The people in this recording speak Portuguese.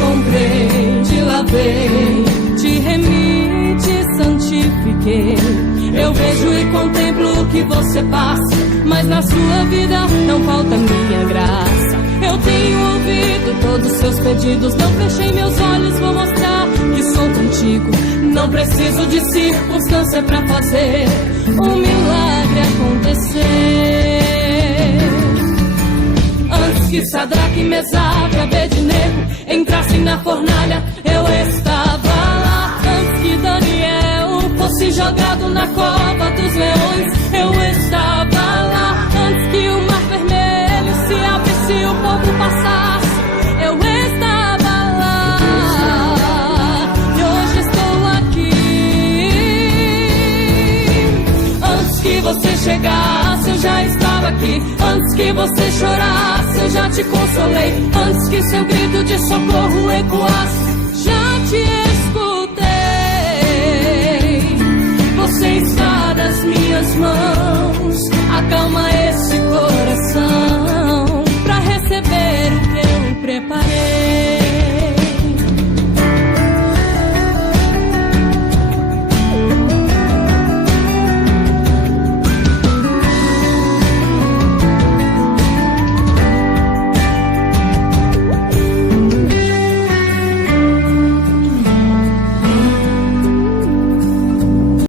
comprei, te lavei, te remi, te santifiquei. Eu vejo e contemplo o que você passa, mas na sua vida não falta minha graça. Eu tenho ouvido todos os seus pedidos, não fechei meus olhos, vou mostrar que sou contigo. Não preciso de circunstância pra fazer um milagre acontecer. Antes que Sadraque, Mesaque e Abednego entrassem na fornalha, eu estava lá. Antes que Daniel fosse jogado na cova dos leões, eu estava lá. Antes que o mar vermelho se abrisse e o povo passasse, eu estava lá. E hoje estou aqui. Antes que você chegasse, eu já estava aqui. Antes que você chorasse, eu já te consolei. Antes que seu grito de socorro ecoasse, já te escutei. Você está nas minhas mãos, acalma esse coração pra receber o que eu preparei.